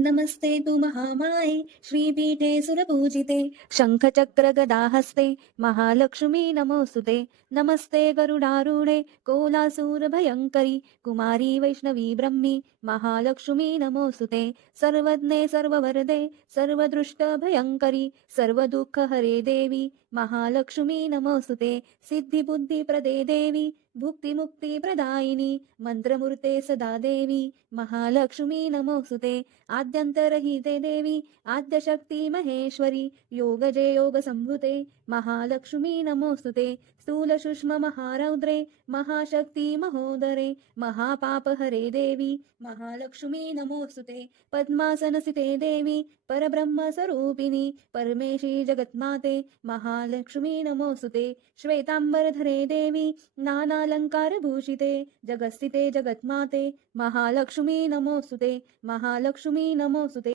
नमस्ते तु महामाये श्रीपीठे सुरपूजिते शङ्खचक्रगदाहस्ते महालक्ष्मी नमोऽस्तुते। नमस्ते गरुडारूढे कोलासूरभयङ्करि कुमारी वैष्णवी ब्रह्मी महालक्ष्मी नमोऽस्तुते। सर्वज्ञे सर्ववरदे सर्वदृष्टभयङ्करि सर्वदुःखहरे देवी महालक्ष्मी नमोऽस्तुते। सिद्धिबुद्धिप्रदे देवी भुक्तिमुक्तिप्रदायिनी मन्त्रमूर्ते सदा देवी महालक्ष्मी नमोऽस्तुते। आद्यन्तरहिते देवी, आद्यशक्ती महेश्वरी योगजे योगसम्भुते महालक्ष्मी नमोऽस्तुते स्थूलसूक्ष्म महारौद्रे, महाशक्ति महोदरे महापापहरे देवी, महालक्ष्मी नमोऽस्तुते पद्मासनसिते देवी परब्रह्मस्वरूपिणी परमेशी जगत्माते, महालक्ष्मी नमोऽस्तुते श्वेताम्बरधरे देवी नानालङ्कारभूषिते जगस्थिते जगन्माते महालक्ष्मी नमोऽस्तुते महालक्ष्मी నమోస్తుతే